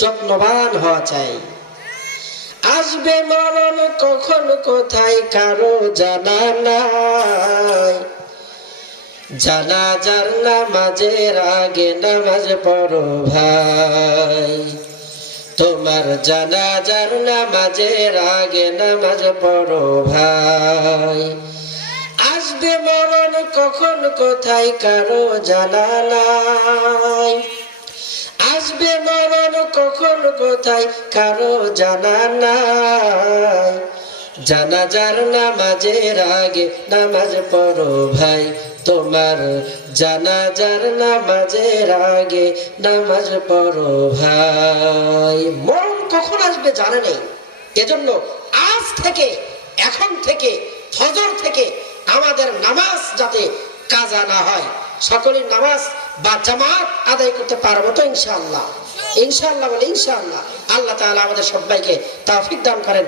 যত্নবান হওয়া চাই। আসবে মরণ কখন কোথায় কারো জানা নাই, জানাজার নামাজের আগে নামাজ পড়ো ভাই, তোমার জানাজার নামাজের আগে নামাজ পড়ো ভাই। আসবে মরণ কখন কোথায় কারো জানা নাই, আসবে মরণ কখন কোথায় কারো জানা নাই, জানাজার নামাজের আগে নামাজ পড়ো ভাই, তোমার জানাজার নামাজের আগে নামাজ পড়ো ভাই। মরণ কখন আসবে জানে নেই, এজন্য আজ থেকে, এখন থেকে, ফজর থেকে আমাদের নামাজ যাতে কাজা না হয়, সকলের নামাজ বা জামাত আদায় করতে পারবো তো ইনশাআল্লাহ? ইনশাআল্লাহ বলে ইনশাআল্লাহ। আল্লাহ তাআলা আমাদের সবাইকে তৌফিক দান করেন।